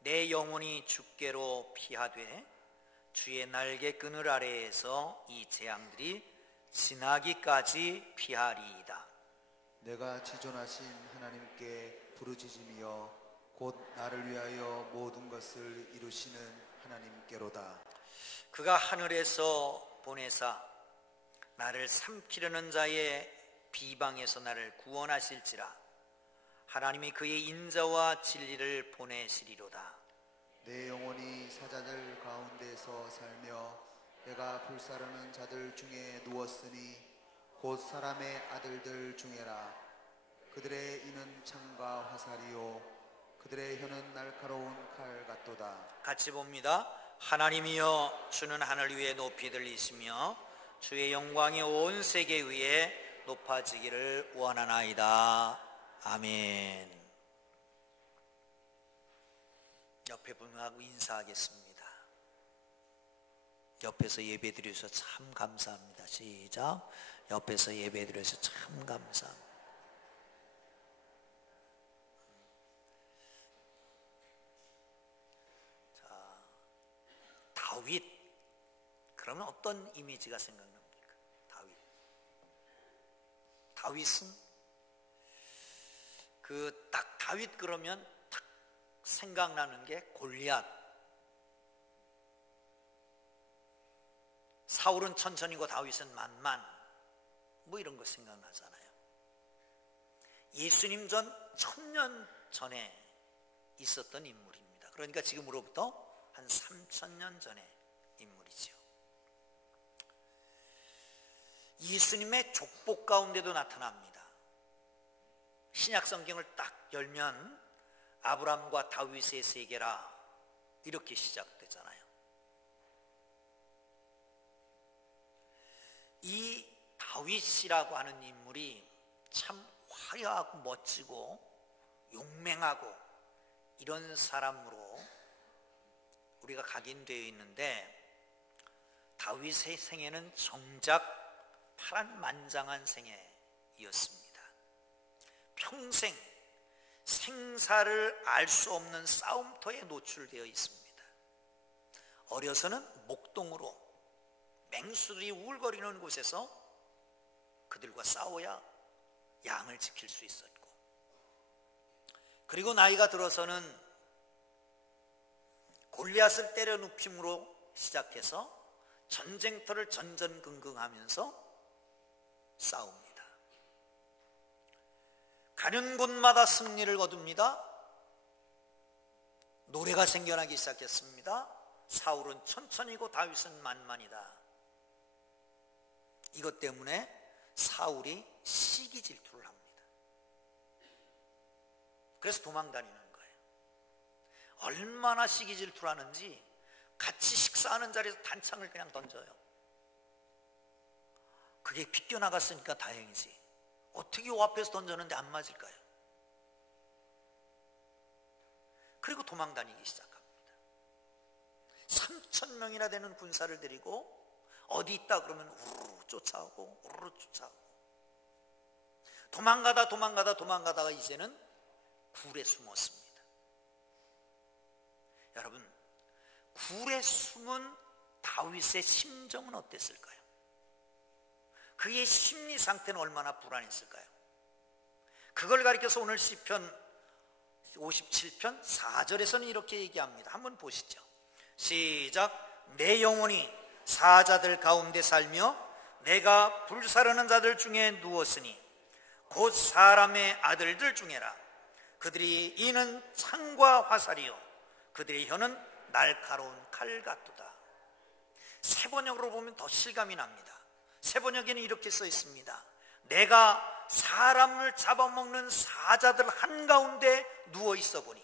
내 영혼이 주께로 피하되 주의 날개 그늘 아래에서 이 재앙들이 지나기까지 피하리이다. 내가 지존하신 하나님께 부르짖으며 곧 나를 위하여 모든 것을 이루시는 하나님께로다. 그가 하늘에서 보내사 나를 삼키려는 자의 비방에서 나를 구원하실지라. 하나님이 그의 인자와 진리를 보내시리로다. 내 영혼이 사자들 가운데서 살며 내가 불사르는 자들 중에 누웠으니 곧 사람의 아들들 중에라. 그들의 이는 창과 화살이요 그들의 혀는 날카로운 칼 같도다. 같이 봅니다. 하나님이여 주는 하늘 위에 높이 들리시며 주의 영광이 온 세계 위에 높아지기를 원하나이다. 아멘. 옆에 분하고 인사하겠습니다. 옆에서 예배드려서 참 감사합니다. 시작. 옆에서 예배드려서 참 감사합니다. 자, 다윗. 그러면 어떤 이미지가 생각납니까? 다윗은 딱 다윗 그러면 딱 생각나는 게 골리앗. 사울은 천천히고 다윗은 만만. 뭐 이런 거 생각나잖아요. 예수님 전 1000년 전에 있었던 인물입니다. 그러니까 지금으로부터 한 3000년 전의 인물이죠. 예수님의 족복 가운데도 나타납니다. 신약 성경을 딱 열면 아브라함과 다윗의 세계라 이렇게 시작되잖아요. 이 다윗이라고 하는 인물이 참 화려하고 멋지고 용맹하고 이런 사람으로 우리가 각인되어 있는데, 다윗의 생애는 정작 파란만장한 생애였습니다. 평생 생사를 알 수 없는 싸움터에 노출되어 있습니다. 어려서는 목동으로 맹수들이 우울거리는 곳에서 그들과 싸워야 양을 지킬 수 있었고, 그리고 나이가 들어서는 골리앗을 때려 눕힘으로 시작해서 전쟁터를 전전긍긍하면서 싸웁니다. 가는 곳마다 승리를 거둡니다. 노래가 생겨나기 시작했습니다. 사울은 천천히고 다윗은 만만이다. 이것 때문에 사울이 시기 질투를 합니다. 그래서 도망다니는 거예요. 얼마나 시기 질투를 하는지 같이 식사하는 자리에서 단창을 그냥 던져요. 그게 비껴나갔으니까 다행이지, 어떻게 요 앞에서 던졌는데 안 맞을까요? 그리고 도망다니기 시작합니다. 3000명이나 되는 군사를 데리고 어디 있다 그러면 우르르 쫓아오고 우르르 쫓아오고, 도망가다가 이제는 굴에 숨었습니다. 여러분, 굴에 숨은 다윗의 심정은 어땠을까요? 그의 심리 상태는 얼마나 불안했을까요? 그걸 가리켜서 오늘 시편 57편 4절에서는 이렇게 얘기합니다. 한번 보시죠. 시작. 내 영혼이 사자들 가운데 살며 내가 불사르는 자들 중에 누웠으니 곧 사람의 아들들 중에라. 그들이 이는 창과 화살이요 그들의 혀는 날카로운 칼 같도다. 세번역으로 보면 더 실감이 납니다. 세번역에는 이렇게 써 있습니다. 내가 사람을 잡아먹는 사자들 한가운데 누워 있어 보니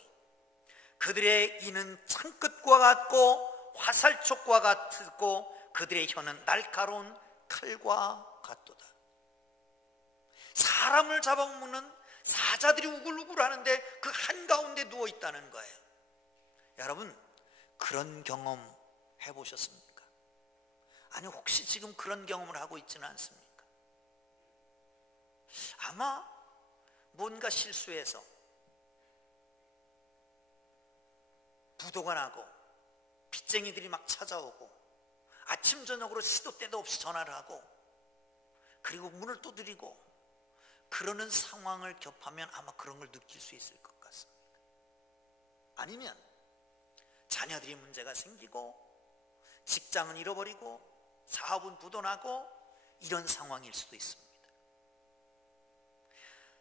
그들의 이는 창끝과 같고 화살촉과 같고 그들의 혀는 날카로운 칼과 같도다. 사람을 잡아먹는 사자들이 우글우글 하는데 그 한가운데 누워 있다는 거예요. 여러분, 그런 경험 해보셨습니까? 아니, 혹시 지금 그런 경험을 하고 있지는 않습니까? 아마 뭔가 실수해서 부도가 나고 빚쟁이들이 막 찾아오고 아침 저녁으로 시도 때도 없이 전화를 하고 그리고 문을 두드리고 그러는 상황을 접하면 아마 그런 걸 느낄 수 있을 것 같습니다. 아니면 자녀들이 문제가 생기고 직장은 잃어버리고 사업은 부도나고 이런 상황일 수도 있습니다.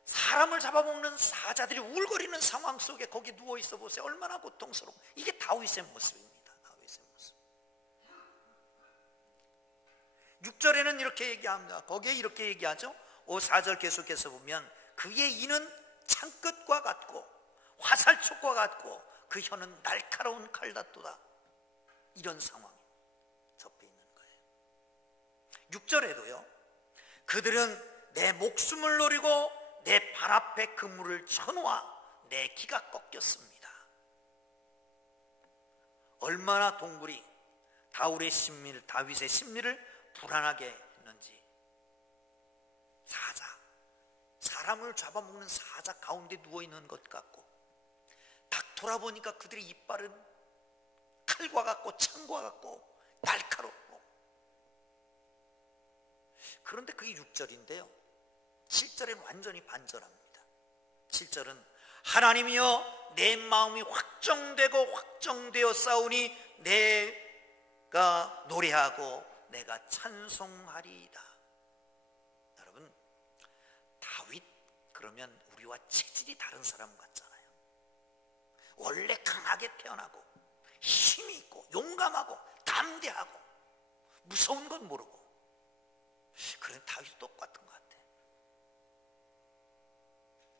사람을 잡아먹는 사자들이 울거리는 상황 속에 거기 누워있어 보세요. 얼마나 고통스러워. 이게 다윗의 모습입니다. 다윗의 모습. 6절에는 이렇게 얘기합니다. 거기에 이렇게 얘기하죠. 4절 계속해서 보면 그의 이는 창끝과 같고 화살촉과 같고 그 혀는 날카로운 칼다투다. 이런 상황이 접해 있는 거예요. 6절에도요. 그들은 내 목숨을 노리고 내 발 앞에 그물을 쳐놓아 내 기가 꺾였습니다. 얼마나 동굴이 다윗의 심리를 불안하게 했는지. 사람을 잡아먹는 사자 가운데 누워있는 것 같고 딱 돌아보니까 그들의 이빨은 칼과 같고 창과 같고 날카롭고. 그런데 그게 6절인데요 7절에는 완전히 반전합니다. 7절은 하나님이여 내 마음이 확정되고 확정되어 싸우니 내가 노래하고 내가 찬송하리이다. 여러분, 다윗 그러면 우리와 체질이 다른 사람 같잖아요. 원래 강하게 태어나고 힘이 있고 용감하고 담대하고 무서운 건 모르고. 그런 다윗도 똑같은 것 같아요.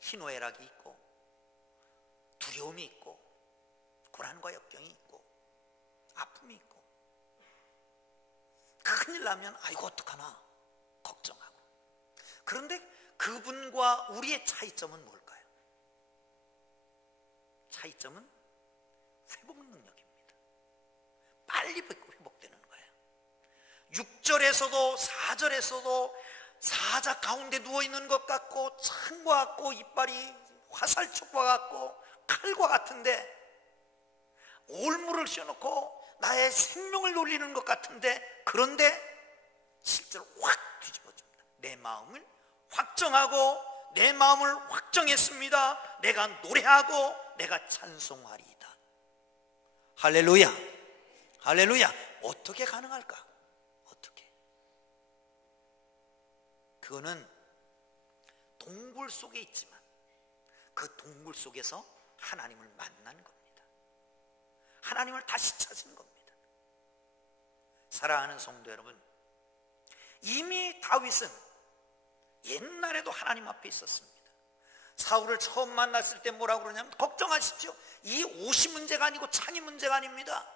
희노애락이 있고 두려움이 있고 고난과 역경이 있고 아픔이 있고 큰일 나면 아이고 어떡하나 걱정하고. 그런데 그분과 우리의 차이점은 뭘까요? 차이점은 회복 능력입니다. 빨리 회복되는 거예요. 6절에서도 4절에서도 사자 가운데 누워있는 것 같고 창과 같고 이빨이 화살촉과 같고 칼과 같은데 올무를 씌워놓고 나의 생명을 놀리는 것 같은데 그런데 실제로 확 뒤집어줍니다. 내 마음을 확정하고 내 마음을 확정했습니다. 내가 노래하고 내가 찬송하리이다. 할렐루야. 할렐루야. 어떻게 가능할까? 어떻게? 그거는 동굴 속에 있지만 그 동굴 속에서 하나님을 만난 겁니다. 하나님을 다시 찾은 겁니다. 사랑하는 성도 여러분, 이미 다윗은 옛날에도 하나님 앞에 있었습니다. 사울을 처음 만났을 때 뭐라고 그러냐면 걱정하시죠. 이 옷이 문제가 아니고 창이 문제가 아닙니다.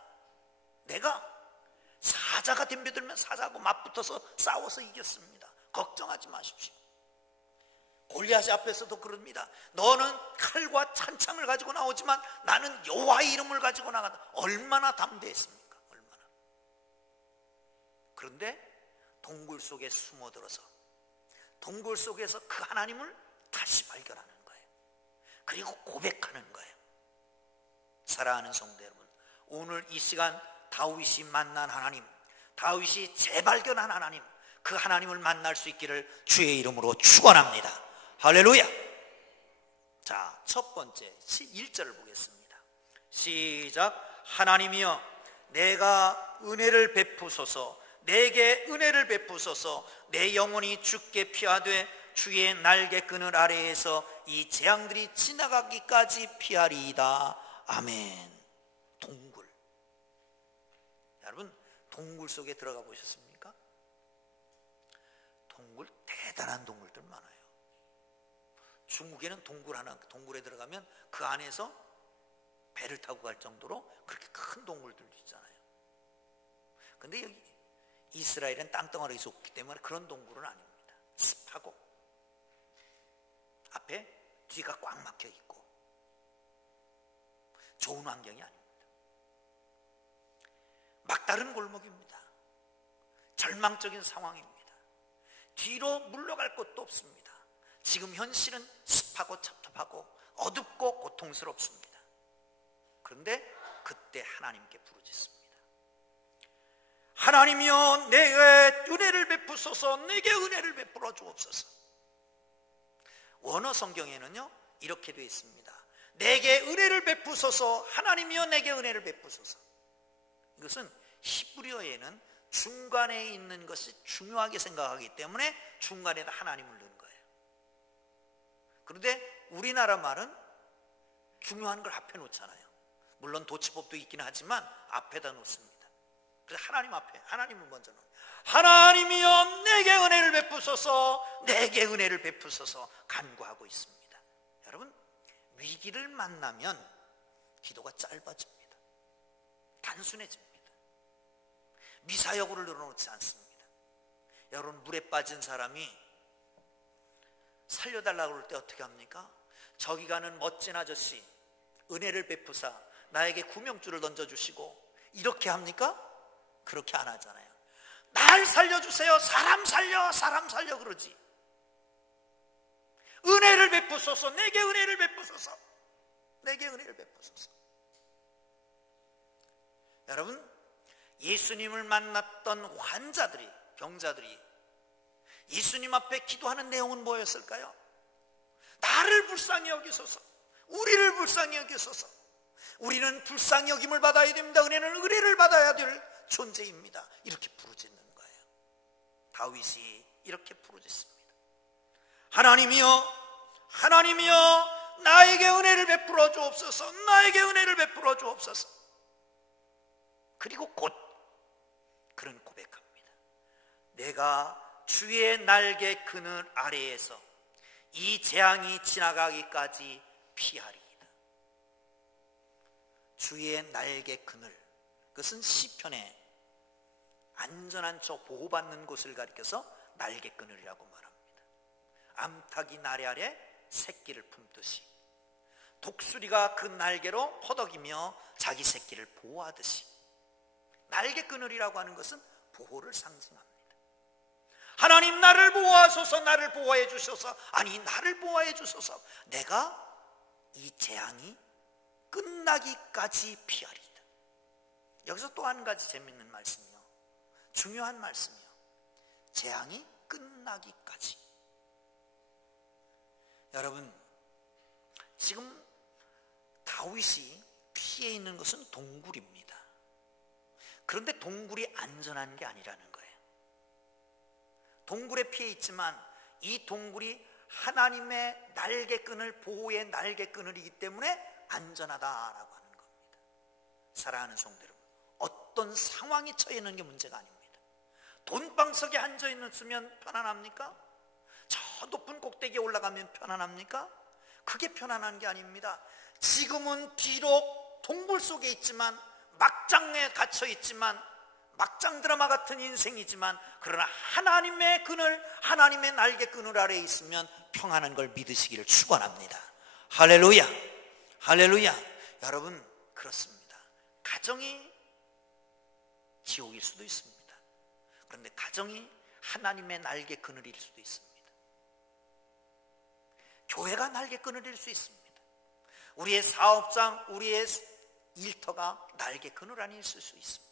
내가 사자가 덤벼들면 사자하고 맞붙어서 싸워서 이겼습니다. 걱정하지 마십시오. 골리앗 앞에서도 그럽니다. 너는 칼과 찬창을 가지고 나오지만 나는 여호와의 이름을 가지고 나간다. 얼마나 담대했습니까? 얼마나. 그런데 동굴 속에 숨어들어서 동굴 속에서 그 하나님을 다시 발견하는 거예요. 그리고 고백하는 거예요. 사랑하는 성도 여러분, 오늘 이 시간 다윗이 만난 하나님, 다윗이 재발견한 하나님, 그 하나님을 만날 수 있기를 주의 이름으로 축원합니다. 할렐루야. 자, 첫 번째 1절을 보겠습니다. 시작. 하나님이여 내가 은혜를 베푸소서, 내게 은혜를 베푸소서. 내 영혼이 주께 피하되 주의 날개 그늘 아래에서 이 재앙들이 지나가기까지 피하리이다. 아멘. 동굴. 여러분, 동굴 속에 들어가 보셨습니까? 동굴, 대단한 동굴들 많아요. 중국에는 동굴에 들어가면 그 안에서 배를 타고 갈 정도로 그렇게 큰 동굴들도 있잖아요. 근데 여기 이스라엘은 땅덩어리에 속기 때문에 그런 동굴은 아닙니다. 습하고 앞에 뒤가 꽉 막혀 있고 좋은 환경이 아닙니다. 막다른 골목입니다. 절망적인 상황입니다. 뒤로 물러갈 곳도 없습니다. 지금 현실은 습하고 첩첩하고 어둡고 고통스럽습니다. 그런데 그때 하나님께 부르짖습니다. 하나님이여 내게 은혜를 베푸소서, 내게 은혜를 베풀어 주옵소서. 원어 성경에는요 이렇게 되어 있습니다. 내게 은혜를 베푸소서, 하나님이여 내게 은혜를 베푸소서. 이것은 히브리어에는 중간에 있는 것이 중요하게 생각하기 때문에 중간에다 하나님을 넣은 거예요. 그런데 우리나라 말은 중요한 걸 앞에 놓잖아요. 물론 도치법도 있긴 하지만 앞에다 놓습니다. 그래서 하나님 앞에 하나님을 먼저 넣어요. 하나님이여 내게 은혜를 베푸소서, 내게 은혜를 베푸소서 간구하고 있습니다. 여러분, 위기를 만나면 기도가 짧아집니다. 단순해집니다. 미사여구를 늘어놓지 않습니다. 여러분, 물에 빠진 사람이 살려달라고 그럴 때 어떻게 합니까? 저기 가는 멋진 아저씨 은혜를 베푸사 나에게 구명줄을 던져주시고 이렇게 합니까? 그렇게 안 하잖아요. 날 살려주세요, 사람 살려 그러지. 은혜를 베푸소서, 내게 은혜를 베푸소서, 내게 은혜를 베푸소서. 여러분, 예수님을 만났던 환자들이, 병자들이 예수님 앞에 기도하는 내용은 뭐였을까요? 나를 불쌍히 여기소서, 우리를 불쌍히 여기소서. 우리는 불쌍히 여김을 받아야 됩니다. 은혜는 은혜를 받아야 될 존재입니다. 이렇게 부르짖는 거예요. 다윗이 이렇게 부르짖습니다. 하나님이여, 하나님이여 나에게 은혜를 베풀어 주옵소서, 나에게 은혜를 베풀어 주옵소서. 그리고 곧 그런 고백합니다. 내가 주의 날개 그늘 아래에서 이 재앙이 지나가기까지 피하리이다. 주의 날개 그늘, 그것은 시편에 안전한 chỗ, 보호받는 곳을 가리켜서 날개 그늘이라고 말합니다. 암탉이 나래 아래 새끼를 품듯이 독수리가 그 날개로 허덕이며 자기 새끼를 보호하듯이 날개 그늘이라고 하는 것은 보호를 상징합니다. 하나님 나를 보호하소서, 나를 보호해 주소서, 아니 나를 보호해 주소서. 내가 이 재앙이 끝나기까지 피하리이다. 여기서 또 한 가지 재밌는 말씀이요, 중요한 말씀이요. 재앙이 끝나기까지. 여러분, 지금 다윗이 피해 있는 것은 동굴입니다. 그런데 동굴이 안전한 게 아니라는 거예요. 동굴에 피해 있지만 이 동굴이 하나님의 날개끈을, 보호의 날개끈을이기 때문에 안전하다라고 하는 겁니다. 사랑하는 성도 여러분, 어떤 상황에 처해 있는 게 문제가 아닙니다. 돈방석에 앉아 있으면 편안합니까? 저 높은 꼭대기에 올라가면 편안합니까? 그게 편안한 게 아닙니다. 지금은 비록 동굴 속에 있지만, 막장에 갇혀 있지만, 막장 드라마 같은 인생이지만, 그러나 하나님의 그늘, 하나님의 날개 그늘 아래에 있으면 평안한 걸 믿으시기를 축원합니다. 할렐루야, 할렐루야. 여러분, 그렇습니다. 가정이 지옥일 수도 있습니다. 그런데 가정이 하나님의 날개 그늘일 수도 있습니다. 교회가 날개 그늘일 수 있습니다. 우리의 사업장, 우리의 일터가 날개 그늘 안에 있을 수 있습니다.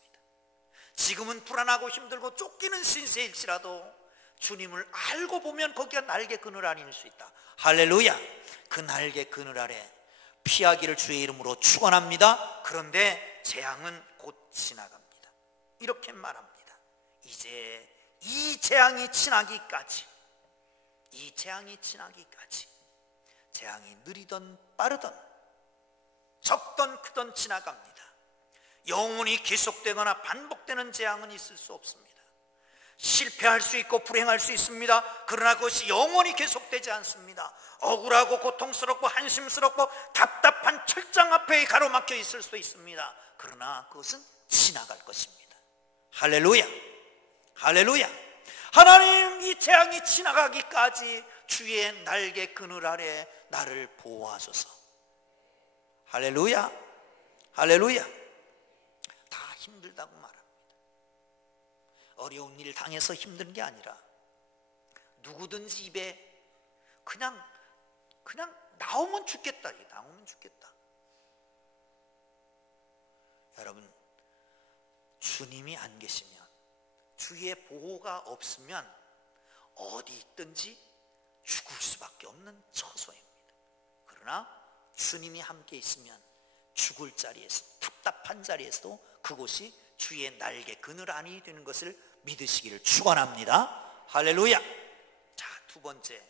지금은 불안하고 힘들고 쫓기는 신세일지라도 주님을 알고 보면 거기가 날개 그늘 안일 수 있다. 할렐루야. 그 날개 그늘 아래 피하기를 주의 이름으로 축원합니다. 그런데 재앙은 곧 지나갑니다. 이렇게 말합니다. 이제 이 재앙이 지나기까지, 이 재앙이 지나기까지, 재앙이 느리던 빠르던, 적던 크던 지나갑니다. 영원히 계속되거나 반복되는 재앙은 있을 수 없습니다. 실패할 수 있고 불행할 수 있습니다. 그러나 그것이 영원히 계속되지 않습니다. 억울하고 고통스럽고 한심스럽고 답답한 철장 앞에 가로막혀 있을 수도 있습니다. 그러나 그것은 지나갈 것입니다. 할렐루야, 할렐루야. 하나님, 이 재앙이 지나가기까지 주의 날개 그늘 아래 나를 보호하소서. 할렐루야, 할렐루야. 다 힘들다고 말합니다. 어려운 일 당해서 힘든 게 아니라 누구든지 입에 그냥 나오면 죽겠다, 나오면 죽겠다. 여러분, 주님이 안 계시면, 주의 보호가 없으면 어디 있든지 죽을 수밖에 없는 처소입니다. 그러나 주님이 함께 있으면 죽을 자리에서, 답답한 자리에서도 그곳이 주의 날개 그늘 안이 되는 것을 믿으시기를 축원합니다. 할렐루야. 자, 두 번째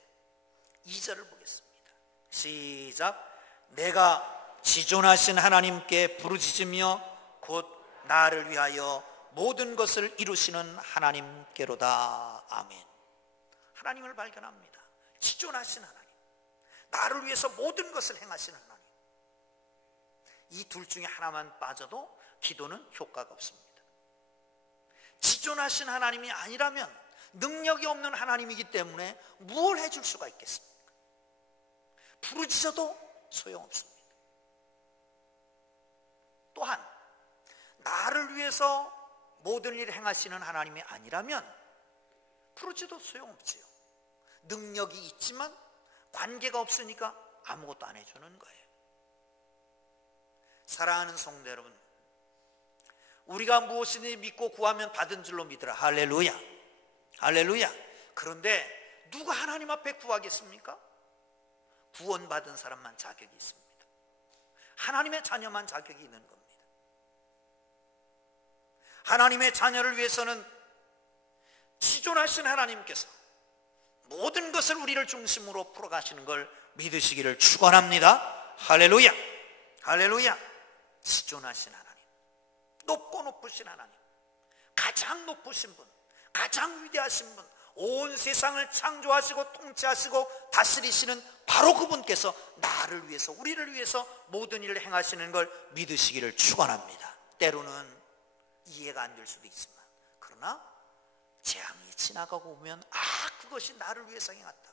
2절을 보겠습니다. 시작. 내가 지존하신 하나님께 부르짖으며 곧 나를 위하여 모든 것을 이루시는 하나님께로다. 아멘. 하나님을 발견합니다. 지존하신 하나님, 나를 위해서 모든 것을 행하시는 하나님. 이 둘 중에 하나만 빠져도 기도는 효과가 없습니다. 지존하신 하나님이 아니라면, 능력이 없는 하나님이기 때문에 무엇을 해줄 수가 있겠습니까? 부르짖어도 소용없습니다. 또한 나를 위해서 모든 일을 행하시는 하나님이 아니라면 부르짖어도 소용없지요. 능력이 있지만 관계가 없으니까 아무것도 안 해주는 거예요. 사랑하는 성도 여러분, 우리가 무엇이든지 믿고 구하면 받은 줄로 믿으라. 할렐루야. 할렐루야. 그런데 누가 하나님 앞에 구하겠습니까? 구원받은 사람만 자격이 있습니다. 하나님의 자녀만 자격이 있는 겁니다. 하나님의 자녀를 위해서는 지존하신 하나님께서 모든 것을 우리를 중심으로 풀어가시는 걸 믿으시기를 축원합니다. 할렐루야. 할렐루야. 지존하신 하나님, 높고 높으신 하나님, 가장 높으신 분, 가장 위대하신 분, 온 세상을 창조하시고 통치하시고 다스리시는 바로 그분께서 나를 위해서, 우리를 위해서 모든 일을 행하시는 걸 믿으시기를 축원합니다. 때로는 이해가 안 될 수도 있지만, 그러나 재앙이 지나가고 오면 그것이 나를 위해서 행했다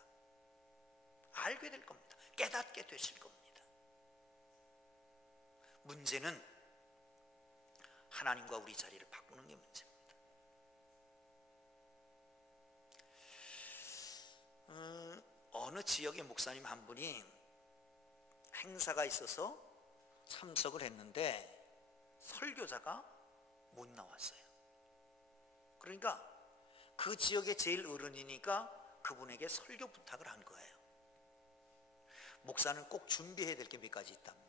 알게 될 겁니다. 깨닫게 되실 겁니다. 문제는 하나님과 우리 자리를 바꾸는 게 문제입니다. 어느 지역의 목사님 한 분이 행사가 있어서 참석을 했는데 설교자가 못 나왔어요. 그러니까 그 지역의 제일 어른이니까 그분에게 설교 부탁을 한 거예요. 목사는 꼭 준비해야 될 게 몇 가지 있답니다.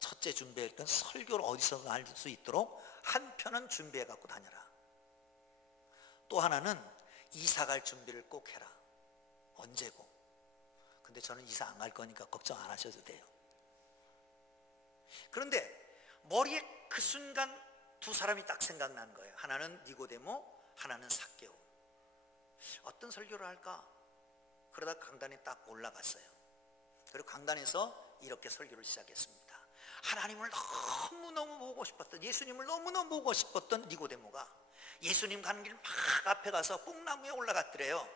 첫째, 준비할 건 설교를 어디서든 할 수 있도록 한 편은 준비해 갖고 다녀라. 또 하나는 이사 갈 준비를 꼭 해라. 언제고. 근데 저는 이사 안 갈 거니까 걱정 안 하셔도 돼요. 그런데 머리에 그 순간 두 사람이 딱 생각난 거예요. 하나는 니고데모, 하나는 삭개오. 어떤 설교를 할까? 그러다 강단에 딱 올라갔어요. 그리고 강단에서 이렇게 설교를 시작했습니다. 하나님을 너무너무 보고 싶었던, 예수님을 너무너무 보고 싶었던 니고데모가 예수님 가는 길 막 앞에 가서 뽕나무에 올라갔더래요.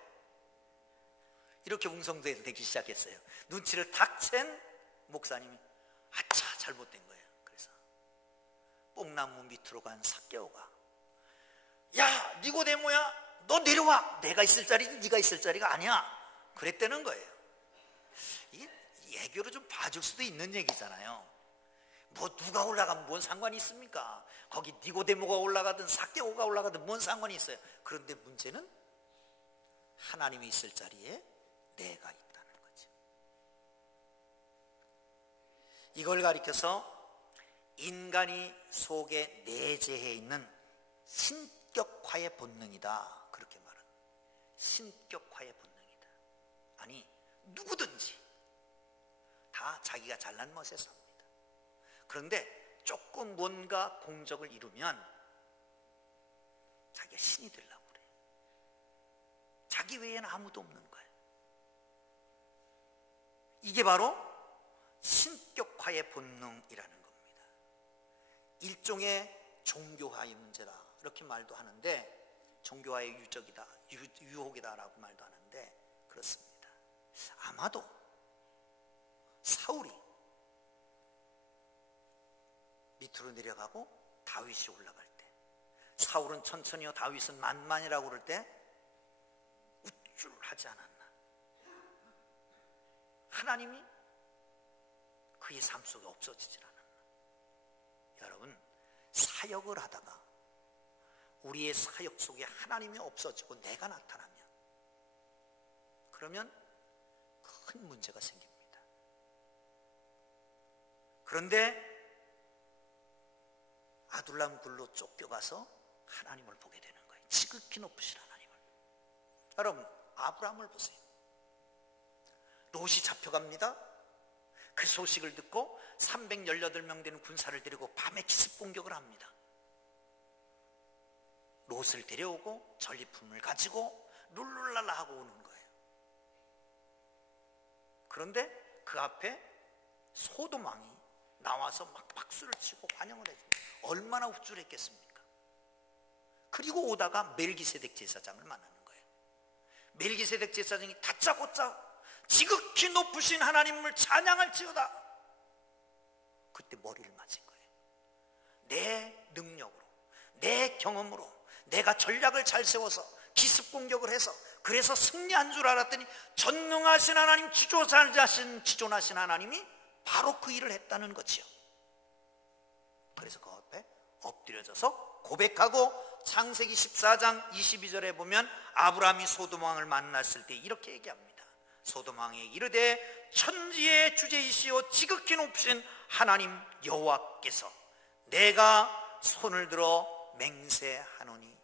이렇게 웅성대에서 되기 시작했어요. 눈치를 탁 챈 목사님이 아차, 잘못된 거예요. 그래서 뽕나무 밑으로 간 삭개오가, 야, 니고데모야, 너 내려와. 내가 있을 자리지 네가 있을 자리가 아니야. 그랬다는 거예요. 이게 예교로 좀 봐줄 수도 있는 얘기잖아요. 뭐 누가 올라가면 뭔 상관이 있습니까? 거기 니고데모가 올라가든 삭개오가 올라가든 뭔 상관이 있어요. 그런데 문제는 하나님이 있을 자리에 내가 있다는 거죠. 이걸 가리켜서 인간이 속에 내재해 있는 신격화의 본능이다, 그렇게 말합니다. 신격화의 본능이다. 아니, 누구든지 다 자기가 잘난 멋에 삽니다. 그런데 조금 뭔가 공적을 이루면 자기가 신이 되려고 그래요. 자기 외에는 아무도 없는 거예요. 이게 바로 신격화의 본능이라는 겁니다. 일종의 종교화의 문제다, 이렇게 말도 하는데, 종교화의 유적이다, 유혹이다라고 말도 하는데 그렇습니다. 아마도 사울이 밑으로 내려가고 다윗이 올라갈 때, 사울은 천천히요 다윗은 만만이라고 그럴 때 우쭐하지 않았나? 하나님이 그의 삶 속에 없어지질 않았나? 여러분, 사역을 하다가 우리의 사역 속에 하나님이 없어지고 내가 나타나면, 그러면 큰 문제가 생깁니다. 그런데 아둘람 굴로 쫓겨가서 하나님을 보게 되는 거예요. 지극히 높으신 하나님을. 여러분, 아브라함을 보세요. 롯이 잡혀갑니다. 그 소식을 듣고 318명 되는 군사를 데리고 밤에 기습 공격을 합니다. 롯을 데려오고 전리품을 가지고 룰루랄라 하고 오는 거예요. 그런데 그 앞에 소돔 왕이 나와서 막 박수를 치고 환영을 해줍니다. 얼마나 우쭐했겠습니까? 그리고 오다가 멜기세덱 제사장을 만나는 거예요. 멜기세덱 제사장이 다짜고짜 지극히 높으신 하나님을 찬양할지어다. 그때 머리를 맞은 거예요. 내 능력으로, 내 경험으로 내가 전략을 잘 세워서 기습 공격을 해서 그래서 승리한 줄 알았더니 전능하신 하나님, 지존하신 하나님이 바로 그 일을 했다는 거지요. 그래서 그 앞에 엎드려져서 고백하고 창세기 14장 22절에 보면 아브라함이 소돔 왕을 만났을 때 이렇게 얘기합니다. 소돔 왕에게 이르되 천지의 주제이시오 지극히 높으신 하나님 여호와께서 내가 손을 들어 맹세하노니.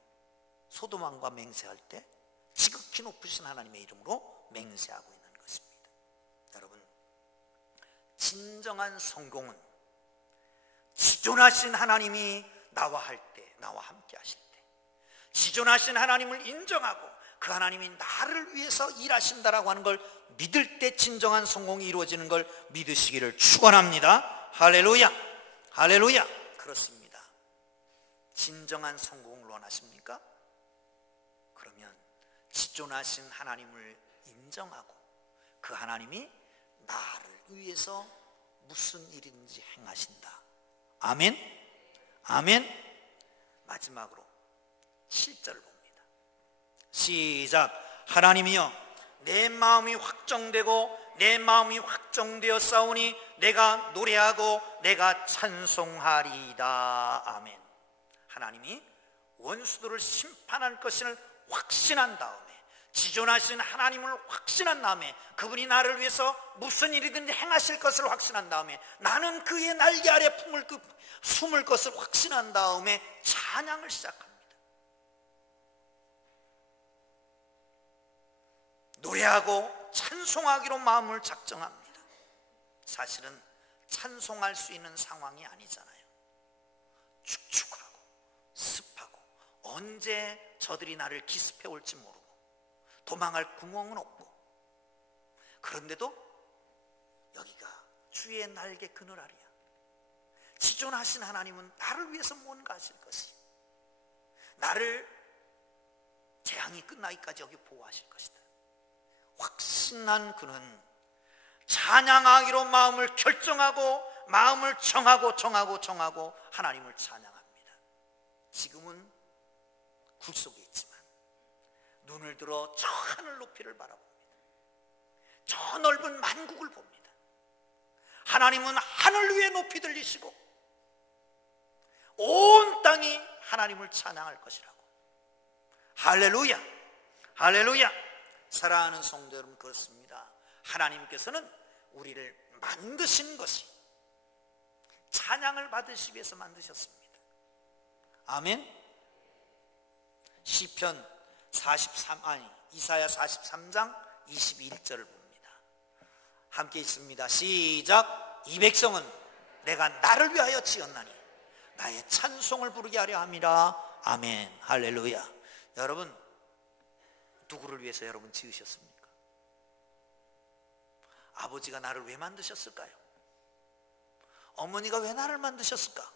소돔 왕과 맹세할 때 지극히 높으신 하나님의 이름으로 맹세하고 있는 것입니다. 여러분, 진정한 성공은 지존하신 하나님이 나와 할 때, 나와 함께 하실 때, 지존하신 하나님을 인정하고 그 하나님이 나를 위해서 일하신다라고 하는 걸 믿을 때 진정한 성공이 이루어지는 걸 믿으시기를 축원합니다. 할렐루야, 할렐루야. 그렇습니다. 진정한 성공을 원하십니까? 그러면 지존하신 하나님을 인정하고 그 하나님이 나를 위해서 무슨 일인지 행하신다. 아멘, 아멘. 마지막으로 7절을 봅니다. 시작. 하나님이여 내 마음이 확정되고 내 마음이 확정되었사오니 내가 노래하고 내가 찬송하리이다. 아멘. 하나님이 원수들을 심판할 것을 확신한 다음에, 지존하신 하나님을 확신한 다음에, 그분이 나를 위해서 무슨 일이든지 행하실 것을 확신한 다음에, 나는 그의 날개 아래 숨을 것을 확신한 다음에 찬양을 시작합니다. 노래하고 찬송하기로 마음을 작정합니다. 사실은 찬송할 수 있는 상황이 아니잖아요. 축축하고 습하고 언제 저들이 나를 기습해 올지 모르고 도망할 구멍은 없고, 그런데도 여기가 주의 날개 그늘 아래야. 지존하신 하나님은 나를 위해서 뭔가 하실 것이, 나를 재앙이 끝나기까지 여기 보호하실 것이다. 확신한 그는 찬양하기로 마음을 결정하고 마음을 정하고 하나님을 찬양합니다. 지금은 굴 속에 있지만 눈을 들어 저 하늘 높이를 바라봅니다. 저 넓은 만국을 봅니다. 하나님은 하늘 위에 높이 들리시고 온 땅이 하나님을 찬양할 것이라고. 할렐루야, 할렐루야. 사랑하는 성도 여러분, 그렇습니다. 하나님께서는 우리를 만드신 것이 찬양을 받으시기 위해서 만드셨습니다. 아멘. 시편 이사야 43장 21절을 봅니다. 함께 있습니다. 시작. 이 백성은 내가 나를 위하여 지었나니 나의 찬송을 부르게 하려 함이라. 아멘. 할렐루야. 여러분, 누구를 위해서 여러분 지으셨습니까? 아버지가 나를 왜 만드셨을까요? 어머니가 왜 나를 만드셨을까?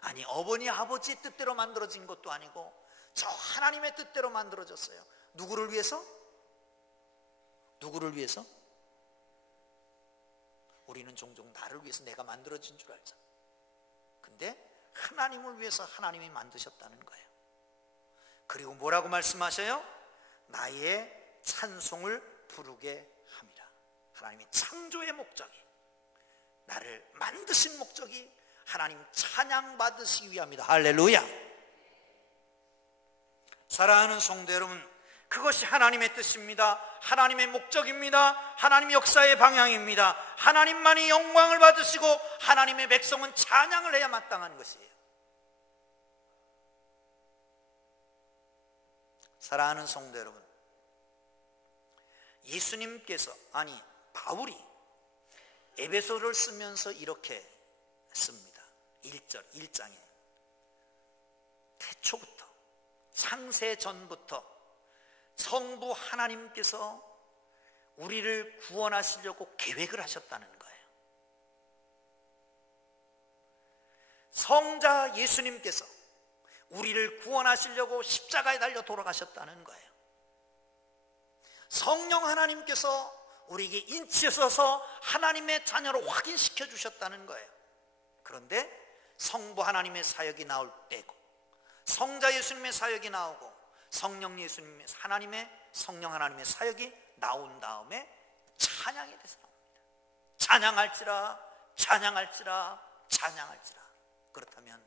아니, 어머니 아버지의 뜻대로 만들어진 것도 아니고 저 하나님의 뜻대로 만들어졌어요. 누구를 위해서? 누구를 위해서? 우리는 종종 나를 위해서 내가 만들어진 줄 알잖아. 근데 하나님을 위해서 하나님이 만드셨다는 거예요. 그리고 뭐라고 말씀하셔요? 나의 찬송을 부르게 함이라. 하나님의 창조의 목적이, 나를 만드신 목적이 하나님 찬양 받으시기 위함이다. 할렐루야. 사랑하는 성도 여러분, 그것이 하나님의 뜻입니다. 하나님의 목적입니다. 하나님의 역사의 방향입니다. 하나님만이 영광을 받으시고 하나님의 백성은 찬양을 해야 마땅한 것이에요. 사랑하는 성도 여러분, 예수님께서, 아니 바울이 에베소를 쓰면서 이렇게 씁니다. 1장에 태초부터, 창세 전부터 성부 하나님께서 우리를 구원하시려고 계획을 하셨다는 거예요. 성자 예수님께서 우리를 구원하시려고 십자가에 달려 돌아가셨다는 거예요. 성령 하나님께서 우리에게 인치셔서 하나님의 자녀로 확인시켜 주셨다는 거예요. 그런데 성부 하나님의 사역이 나올 때고, 성자 예수님의 사역이 나오고, 성령 예수님의 성령 하나님의 사역이 나온 다음에 찬양에 대해서 나옵니다. 찬양할지라 찬양할지라 찬양할지라. 그렇다면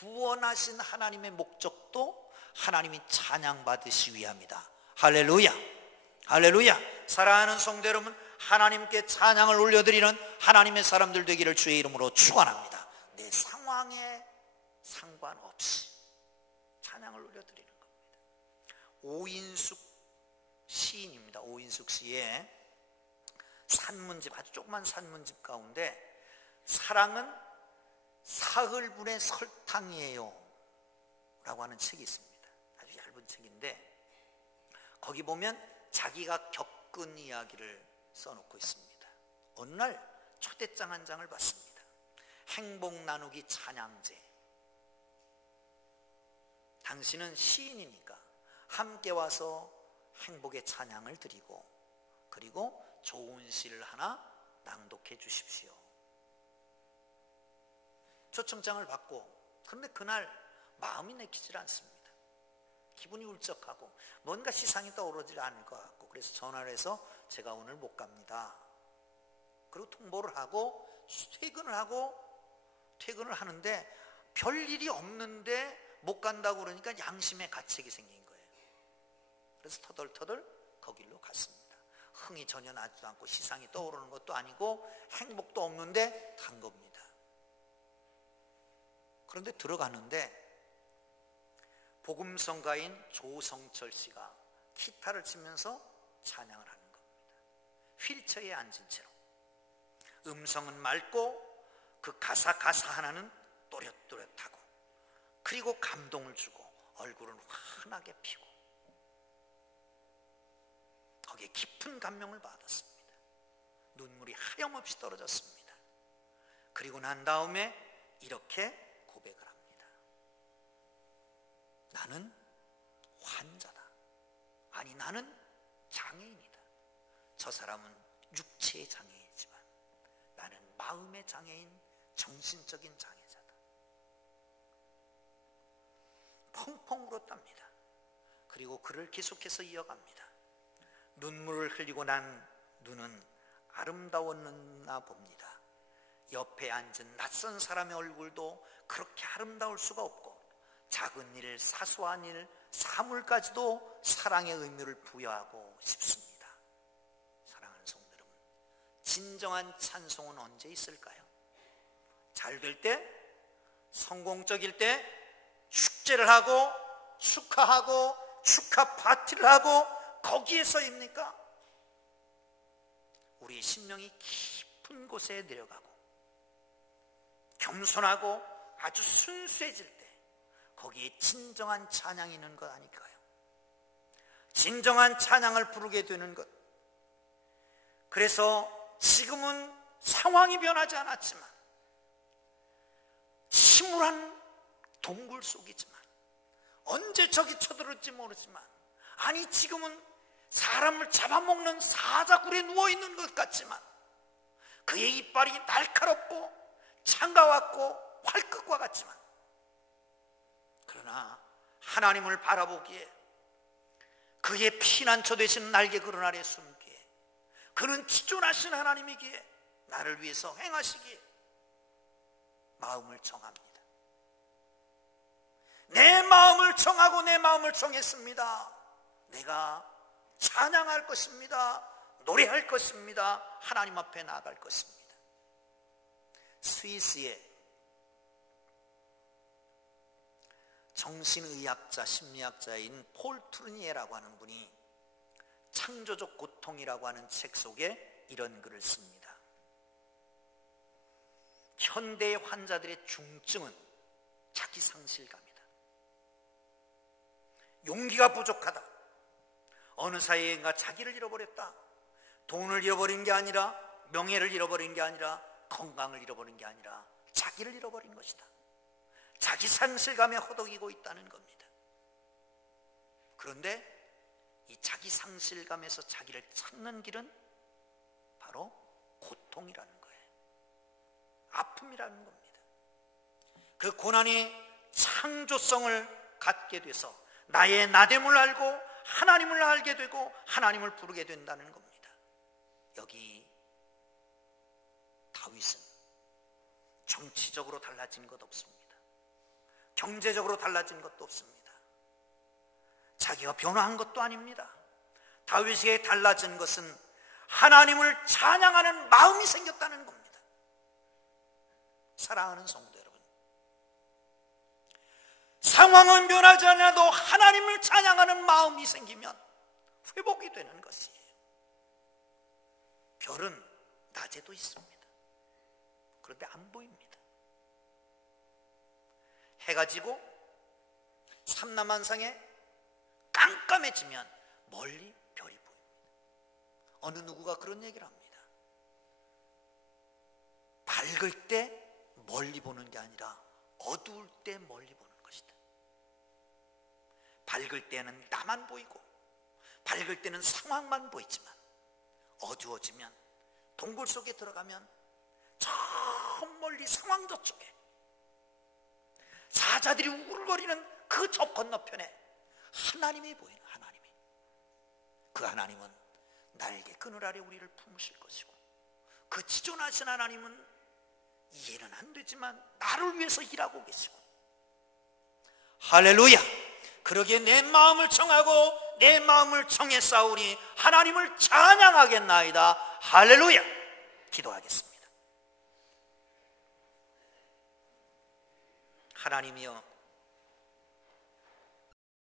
구원하신 하나님의 목적도 하나님이 찬양받으시기 위함이다. 할렐루야. 할렐루야. 사랑하는 성도 여러분, 하나님께 찬양을 올려드리는 하나님의 사람들 되기를 주의 이름으로 축원합니다. 내 상황에 상관없이 찬양을 올려드리는 겁니다. 오인숙 시인입니다. 오인숙 시의 산문집, 아주 조그만 산문집 가운데 사랑은 사흘분의 설탕이에요 라고 하는 책이 있습니다. 아주 얇은 책인데 거기 보면 자기가 겪은 이야기를 써놓고 있습니다. 어느 날 초대장 한 장을 받습니다. 행복 나누기 찬양제. 당신은 시인이니까 함께 와서 행복의 찬양을 드리고, 그리고 좋은 시를 하나 낭독해 주십시오. 초청장을 받고, 그런데 그날 마음이 내키질 않습니다. 기분이 울적하고 뭔가 시상이 떠오르지 않을 것 같고, 그래서 전화를 해서 제가 오늘 못 갑니다. 그리고 통보를 하고 퇴근을 하는데 별일이 없는데 못 간다고 그러니까 양심의 가책이 생긴 거예요. 그래서 터덜터덜 거길로 갔습니다. 흥이 전혀 나지도 않고 시상이 떠오르는 것도 아니고 행복도 없는데 간 겁니다. 그런데 들어가는데 복음성가인 조성철 씨가 기타를 치면서 찬양을 하는 겁니다. 휠체어에 앉은 채로. 음성은 맑고 그 가사 하나는 또렷또렷하고, 그리고 감동을 주고 얼굴은 환하게 피고, 거기에 깊은 감명을 받았습니다. 눈물이 하염없이 떨어졌습니다. 그리고 난 다음에 이렇게 고백을 합니다. 나는 환자다. 아니, 나는 장애인이다. 저 사람은 육체의 장애이지만 나는 마음의 장애인, 정신적인 장애자다. 펑펑 울었답니다. 그리고 글을 계속해서 이어갑니다. 눈물을 흘리고 난 눈은 아름다웠나 봅니다. 옆에 앉은 낯선 사람의 얼굴도 그렇게 아름다울 수가 없고, 작은 일, 사소한 일, 사물까지도 사랑의 의미를 부여하고 싶습니다. 사랑하는 성도 여러분, 진정한 찬송은 언제 있을까요? 잘 될 때, 성공적일 때 축제를 하고 축하하고 축하 파티를 하고 거기에서입니까? 우리의 심령이 깊은 곳에 내려가고 겸손하고 아주 순수해질 때 거기에 진정한 찬양이 있는 것 아닐까요? 진정한 찬양을 부르게 되는 것. 그래서 지금은 상황이 변하지 않았지만, 침울한 동굴 속이지만, 언제 적이 쳐들을지 모르지만, 아니 지금은 사람을 잡아먹는 사자굴에 누워있는 것 같지만 그의 이빨이 날카롭고 창가왔고 활끝과 같지만, 그러나 하나님을 바라보기에, 그의 피난처 되시는 날개 그늘 아래 숨기에, 그는 지존하신 하나님이기에 나를 위해서 행하시기에 마음을 정합니다. 내 마음을 정하고 내 마음을 정했습니다. 내가 찬양할 것입니다. 노래할 것입니다. 하나님 앞에 나아갈 것입니다. 스위스의 정신의학자, 심리학자인 폴 트루니에라고 하는 분이 창조적 고통이라고 하는 책 속에 이런 글을 씁니다. 현대의 환자들의 중증은 자기 상실감이다. 용기가 부족하다. 어느 사이인가 자기를 잃어버렸다. 돈을 잃어버린 게 아니라, 명예를 잃어버린 게 아니라, 건강을 잃어버린 게 아니라 자기를 잃어버린 것이다. 자기 상실감에 허덕이고 있다는 겁니다. 그런데 이 자기 상실감에서 자기를 찾는 길은 바로 고통이라는 거예요. 아픔이라는 겁니다. 그 고난이 창조성을 갖게 돼서 나의 나됨을 알고 하나님을 알게 되고 하나님을 부르게 된다는 겁니다. 여기 다윗은 정치적으로 달라진 것 없습니다. 경제적으로 달라진 것도 없습니다. 자기가 변화한 것도 아닙니다. 다윗에게 달라진 것은 하나님을 찬양하는 마음이 생겼다는 겁니다. 사랑하는 성도 여러분, 상황은 변하지 않아도 하나님을 찬양하는 마음이 생기면 회복이 되는 것이에요. 별은 낮에도 있습니다. 그런데 안 보입니다. 해가 지고 삼남한상에 깜깜해지면 멀리 별이 보입니다. 어느 누구가 그런 얘기를 합니다. 밝을 때 멀리 보는 게 아니라 어두울 때 멀리 보는 것이다. 밝을 때는 나만 보이고 밝을 때는 상황만 보이지만 어두워지면 동굴 속에 들어가면 저 멀리 상황 저쪽에 사자들이 우글거리는 그 저 건너편에 하나님이 보이는 하나님이, 그 하나님은 날개 그늘 아래 우리를 품으실 것이고 그 지존하신 하나님은 이해는 안 되지만 나를 위해서 일하고 계시고, 할렐루야. 그러기에 내 마음을 정하고 내 마음을 정해 싸우니 하나님을 찬양하겠나이다. 할렐루야. 기도하겠습니다. 하나님이여,